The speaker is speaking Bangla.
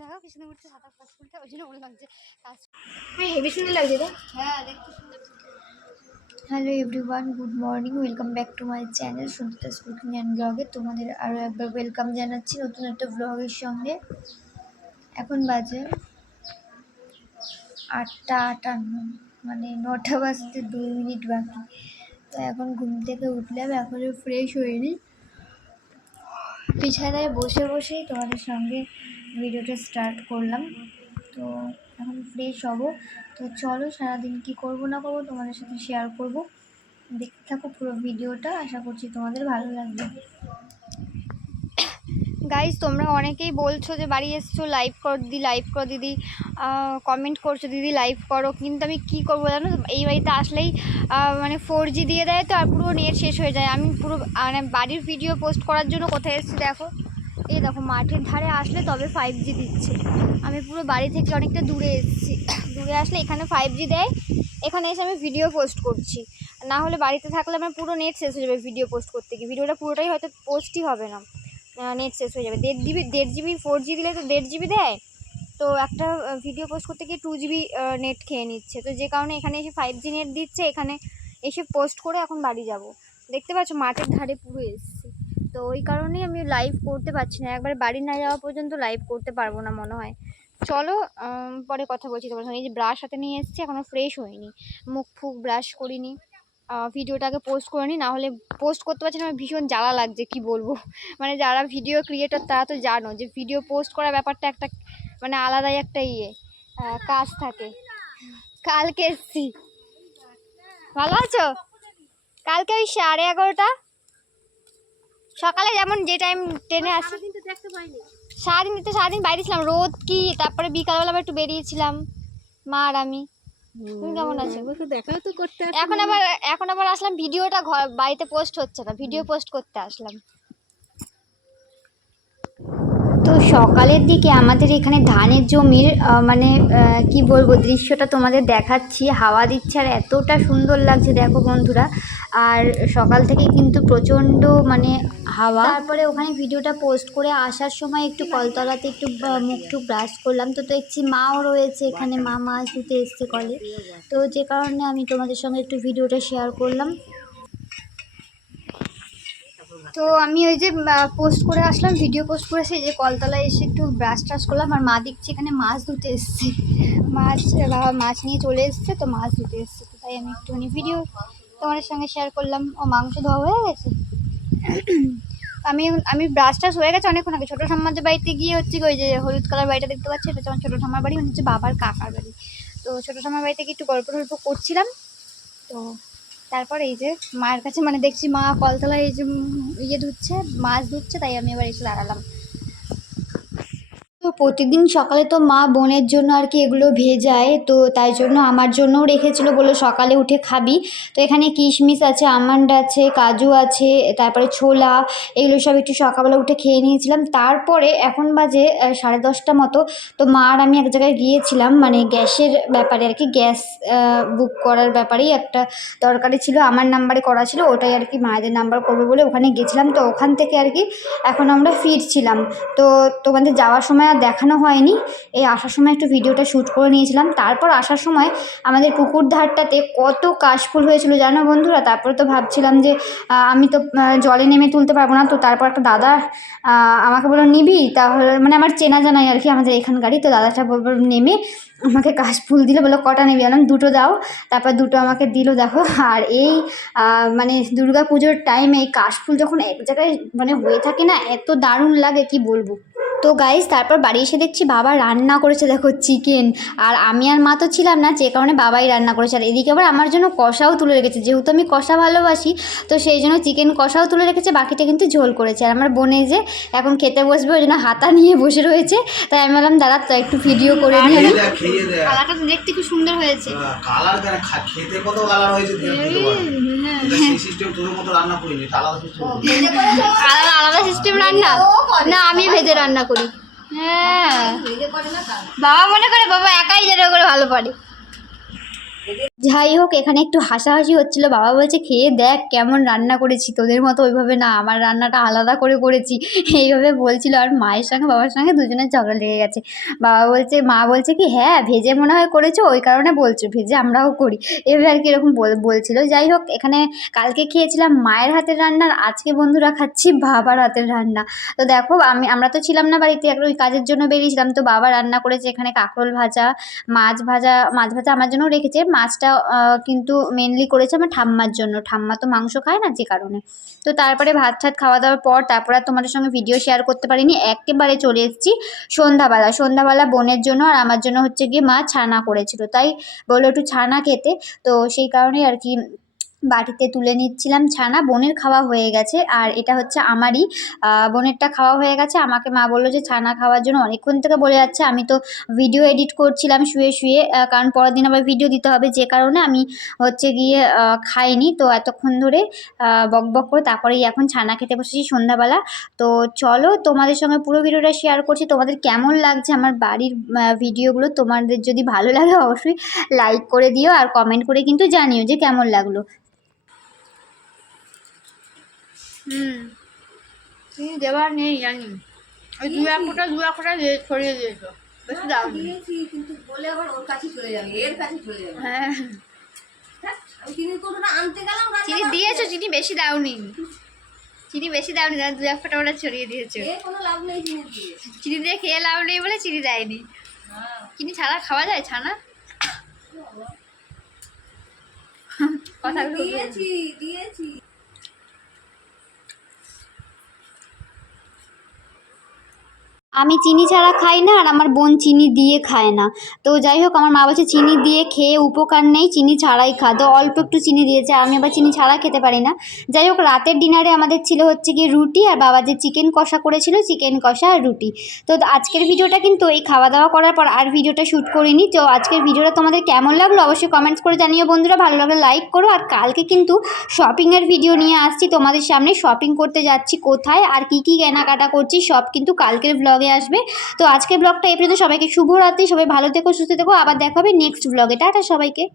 দেখো কি সুন্দর উঠছে সাদা কাজ ফুলটা ওই জন্য লাগছে কাজ হ্যাঁ হেভি সুন্দর লাগছে তো? হ্যাঁ দেখতে সুন্দর। Hello everyone good morning welcome back to my channel সুন্দর কুকিং অ্যান্ড ব্লগে তোমাদের আরও একবার ওয়েলকাম জানাচ্ছি নতুন একটা ব্লগের সঙ্গে। এখন বাজে আটটা আটান্ন মানে নটা বাজতে দুই মিনিট বাকি। তো এখন ঘুম থেকে উঠলাম এখনও ফ্রেশ হয়নি বিছানায় বসে বসেই তোমাদের সঙ্গে ভিডিওটা স্টার্ট করলাম। তো এখন ফ্রেশ হব। তো চলো সারাদিন কি করব না করব তোমাদের সাথে শেয়ার করব। দেখতে থাকো পুরো ভিডিওটা। আশা করছি তোমাদের ভালো লাগবে। গাইজ তোমরা অনেকেই বলছো যে বাড়ি এসছো লাইভ কর দিদি লাইভ করো দিদি কমেন্ট করছ, দিদি লাইভ করো। কিন্তু আমি কি করব জানো? এই বাড়িতে আসলেই মানে ফোর জি দিয়ে দেয় তো আর পুরো নেট শেষ হয়ে যায়। আমি পুরো মানে বাড়ির ভিডিও পোস্ট করার জন্য কোথায় এসেছি দেখো? এই দেখো, মাঠের ধারে আসলে তবে ফাইভ জি দিচ্ছে। আমি পুরো বাড়ি থেকে অনেকটা দূরে এসেছি। দূরে আসলে এখানে ফাইভ জি দেয়, এখানে এসে আমি ভিডিও পোস্ট করছি। না হলে বাড়িতে থাকলে আমার পুরো নেট শেষ হয়ে যাবে ভিডিও পোস্ট করতে গিয়ে। ভিডিওটা পুরোটাই হয়তো পোস্টই হবে না। নেট শেষ হয়ে যাবে। দেড় জিবি দেড় জিবি ফোর জি দিলে তো দেড় জিবি দেয়। তো একটা ভিডিও পোস্ট করতে গিয়ে টু জিবি নেট খেয়ে নিচ্ছে। তো যে কারণে এখানে এসে ফাইভ জি নেট দিচ্ছে, এখানে এসে পোস্ট করে এখন বাড়ি যাব। দেখতে পাচ্ছ, মাঠের ধারে পুরো এসছে। তো ওই কারণেই আমি লাইভ করতে পারছি না। একবার বাড়ি না যাওয়া পর্যন্ত লাইভ করতে পারব না মনে হয়। চলো পরে কথা বলছি তোমার সঙ্গে। এই যে ব্রাশ হাতে নিয়ে এসেছি এখনও ফ্রেশ হয়নি। মুখ ফুক ব্রাশ করিনি। ভিডিওটাকে পোস্ট করে নি না হলে পোস্ট করতে পারছি না আমার ভীষণ জ্বালা লাগছে কি বলব? মানে যারা ভিডিও ক্রিয়েটর তারা তো জানো যে ভিডিও পোস্ট করার ব্যাপারটা একটা মানে আলাদাই একটা ইয়ে। কাজ থাকে। কালকে এসছি। ভালো আছো? কালকে ওই সাড়ে এগারোটা? সকালে যেমন যে টাইম ট্রেনে আসি সারাদিন তো সারাদিন বাইরে ছিলাম রোদ কি তারপরে বিকালবেলা একটু বেরিয়েছিলাম। মা আর আমি। তুমি কেমন আছো? দেখাও তো করতে এখন আবার এখন আবার আসলাম ভিডিওটা ঘর বাড়িতে পোস্ট হচ্ছে না ভিডিও পোস্ট করতে আসলাম। তো সকালের দিকে আমাদের এখানে ধানের জমির মানে কি বলব দৃশ্যটা তোমাদের দেখাচ্ছি। হাওয়া দিচ্ছে আর এতটা সুন্দর লাগছে দেখো বন্ধুরা। আর সকাল থেকে কিন্তু প্রচণ্ড মানে হাওয়া। তারপরে ওখানে ভিডিওটা পোস্ট করে আসার সময় একটু কলতলাতে একটু মুখ টুক ব্রাশ করলাম। তো তো দেখছি মাও রয়েছে এখানে মা মাছ ধুতে এসছে কলে তো যে কারণে আমি তোমাদের সঙ্গে একটু ভিডিওটা শেয়ার করলাম। তো আমি ওই যে পোস্ট করে আসলাম ভিডিও পোস্ট করে সেই যে কলতলায় এসে একটু ব্রাশ ট্রাশ করলাম, আর মা দেখছি এখানে মাছ ধুতে এসছে। মাছ, বাবা মাছ নিয়ে চলে এসছে, তো মাছ ধুতে এসছে, তো তাই আমি একটুখানি ভিডিও তোমাদের সঙ্গে শেয়ার করলাম। ও মাংস ধোয়া হয়ে গেছে? আমি আমি ব্রাশ টাশ হয়ে গেছে অনেকক্ষণ আগে। ছোটো ঠাম্মাদের বাড়িতে গিয়ে হচ্ছে ওই যে হলুদ কালার বাড়িটা দেখতে পাচ্ছি? এটা আমার ছোটো ঠাম্মার বাড়ি হচ্ছে বাবার কাকার বাড়ি। তো ছোটো ঠাম্মার বাড়িতে গিয়ে একটু গল্প টল্প করছিলাম। তো তারপর এই যে মায়ের কাছে মানে দেখছি মা কলতলায় এই যে ইয়ে ধুচ্ছে, মাছ ধুচ্ছে, তাই আমি এবার এসে দাঁড়ালাম। তো প্রতিদিন সকালে তো মা বোনের জন্য আর কি এগুলো ভেজায়, তো তাই জন্য আমার জন্যও রেখেছিল বলে সকালে উঠে খাবি। তো এখানে কিশমিশ আছে, আমন্ড আছে, কাজু আছে, তারপরে ছোলা, এগুলো সব একটু সকালবেলা উঠে খেয়ে নিয়েছিলাম। তারপরে এখন বাজে সাড়ে দশটা মতো। তো মা আর আমি এক জায়গায় গিয়েছিলাম মানে গ্যাসের ব্যাপারে আর কি, গ্যাস বুক করার ব্যাপারেই একটা দরকারি ছিল, আমার নাম্বারে করা ছিল, ওটাই আর কি মায়েদের নাম্বার করবে বলে ওখানে গেছিলাম। তো ওখান থেকে আর কি এখন আমরা ফিরছিলাম। তো তোমাদের যাওয়ার সময় দেখানো হয়নি। এই আসার সময় একটু ভিডিওটা শ্যুট করে নিয়েছিলাম। তারপর আসার সময় আমাদের পুকুর ধারটাতে কত কাশফুল হয়েছিল, জানো বন্ধুরা? তারপরে তো ভাবছিলাম যে আমি তো জলে নেমে তুলতে পারব না। তো তারপর একটা দাদা আমাকে বলল, নিবি? তাহলে মানে আমার চেনা জানাই আর কি, আমাদের এখানকারই। তো দাদাটা নেমে আমাকে কাশফুল দিল। বলল, কটা নেবি? আনলাম দুটো দাও। তারপর দুটো আমাকে দিল, দেখো। আর এই মানে দুর্গা পুজোর টাইমে এই কাশফুল যখন এক জায়গায় মানে হয়ে থাকে না, এত দারুণ লাগে, কি বলব? তো গাইজ তারপর বাড়ি এসে দেখছি বাবা রান্না করেছে দেখো চিকেন আর আমি আর মা তো ছিলাম না যে কারণে বাবাই রান্না করেছে আর এদিকে আবার আমার জন্য কষাও তুলে রেখেছে যেহেতু আমি কষা ভালোবাসি তো সেই জন্য চিকেন কষাও তুলে রেখেছে বাকিটা কিন্তু ঝোল করেছে আর আমার বোনে যে এখন খেতে বসবে ওই জন্য হাতা নিয়ে বসে রয়েছে তাই আমি বললাম দাদা তো একটু ভিডিও করে নিই কালারটা দেখতে খুব সুন্দর হয়েছে কালার খেতে কত কালার হয়েছে আলাদা সিস্টেম রান্না না আমি ভেজে রান্না করি। হ্যাঁ। বাবা মনে করে বাবা একাই যেটা করে ভালো পারে। যাই হোক, এখানে একটু হাসাহাসি হচ্ছিল। বাবা বলছে, খেয়ে দেখ কেমন রান্না করেছি। তোদের মতো ওইভাবে না, আমার রান্নাটা আলাদা করে করেছি। এইভাবে বলছিল। আর মায়ের সঙ্গে বাবার সঙ্গে দুজনের ঝগড়া লেগে গেছে। বাবা বলছে, মা বলছে কি হ্যাঁ ভেজে মনে হয় করেছ, ওই কারণে বলছো, ভেজে আমরাও করি। এভাবে আর কি এরকম বল- বলছিল। যাই হোক, এখানে কালকে খেয়েছিলাম মায়ের হাতের রান্না আর আজকে বন্ধুরা খাচ্ছি বাবার হাতের রান্না। তো দেখো, আমি, আমরা তো ছিলাম না বাড়িতে, একটা ওই কাজের জন্য বেরিয়েছিলাম। তো বাবা রান্না করেছে এখানে কাঁকরোল ভাজা, মাছ ভাজা মাছ ভাজা আমার জন্যও রেখেছে। মাছটা কিন্তু মেনলি করেছে আমার ঠাম্মার জন্য। ঠাম্মা তো মাংস খায় না যে কারণে। তো তারপরে ভাত ছাত খাওয়া দাওয়ার পর তারপর আর তোমাদের সঙ্গে ভিডিও শেয়ার করতে পারিনি, একেবারে চলে এসেছি সন্ধ্যাবেলা। সন্ধ্যাবেলা বোনের জন্য আর আমার জন্য হচ্ছে গিয়ে মা ছানা করেছিল। তাই বলল একটু ছানা খেতে। তো সেই কারণেই আর কি বাটিতে তুলে নিচ্ছিলাম ছানা, বোনের খাওয়া হয়ে গেছে। আর এটা হচ্ছে আমারই বোনেরটা খাওয়া হয়ে গেছে। আমাকে মা বলল যে, ছানা খাওয়ার জন্য অনেকক্ষণ থেকে বলে যাচ্ছে। আমি তো ভিডিও এডিট করছিলাম শুয়ে শুয়ে কারণ পরের দিন আবার ভিডিও দিতে হবে। যে কারণে আমি হচ্ছে গিয়ে খাইনি। তো এতক্ষণ ধরে বক বক করে তারপরেই এখন ছানা খেতে বসেছি সন্ধ্যাবেলা। তো চলো, তোমাদের সঙ্গে পুরো ভিডিওটা শেয়ার করছি। তোমাদের কেমন লাগছে আমার বাড়ির ভিডিওগুলো তোমাদের যদি ভালো লাগে অবশ্যই লাইক করে দিও। আর কমেন্ট করে কিন্তু জানিও যে কেমন লাগল। হুম। তুমি দেবার নেই জানি। ওই দু এক ফোঁটা দু এক ফোঁটা ছড়িয়ে দিয়েছ। বেশি দাও দিয়েছি কিন্তু বলে আবার ওর কাছে চলে যাবে এর কাছে চলে যাবে। হ্যাঁ। আনতে গেলাম চিনি। দিয়েছ চিনি বেশি দাওনি। চিনি বেশি দাওনি দু এক ফোঁটা ওটা ছড়িয়ে দিয়েছ। কোনো লাভ নেই চিনি দিয়ে। চিনি দিয়ে খেয়ে লাভ নেই বলে চিনি দেয়নি। হ্যাঁ। চিনি ছাড়া খাওয়া যায় ছানা? কথা দিয়েছি দিয়েছি। আমি চিনি ছাড়া খাই না আর আমার বোন চিনি দিয়ে খায় না। তো যাই হোক, আমার মা বলছে, চিনি দিয়ে খেয়ে উপকার নেই, চিনি ছাড়াই খা। তো অল্প একটু চিনি দিয়েছে আমি আবার চিনি ছাড়া খেতে পারি না। যাই হোক, রাতের ডিনারে আমাদের ছিল হচ্ছে গিয়ে রুটি, আর বাবা যে চিকেন কষা করেছিল, চিকেন কষা আর রুটি। তো আজকের ভিডিওটা কিন্তু এই খাওয়া দাওয়া করার পর আর ভিডিওটা শ্যুট করিনি। তো আজকের ভিডিওটা তোমাদের কেমন লাগল অবশ্যই কমেন্টস করে জানিও বন্ধুরা। ভালো লাগলে লাইক করো, আর কালকে কিন্তু শপিংয়ের ভিডিও নিয়ে আসছি তোমাদের সামনে। শপিং করতে যাচ্ছি কোথায়, আর কি কি কেনাকাটা করছি, সব কিন্তু কালকের ব্লগে আসবে। তো আজকে ব্লগটা এই পর্যন্ত। সবাইকে শুভরাত্রি। সবাই ভালো থেকো, সুস্থ থেকো। আবার দেখাবে নেক্সট ব্লগে টাটা সবাইকে।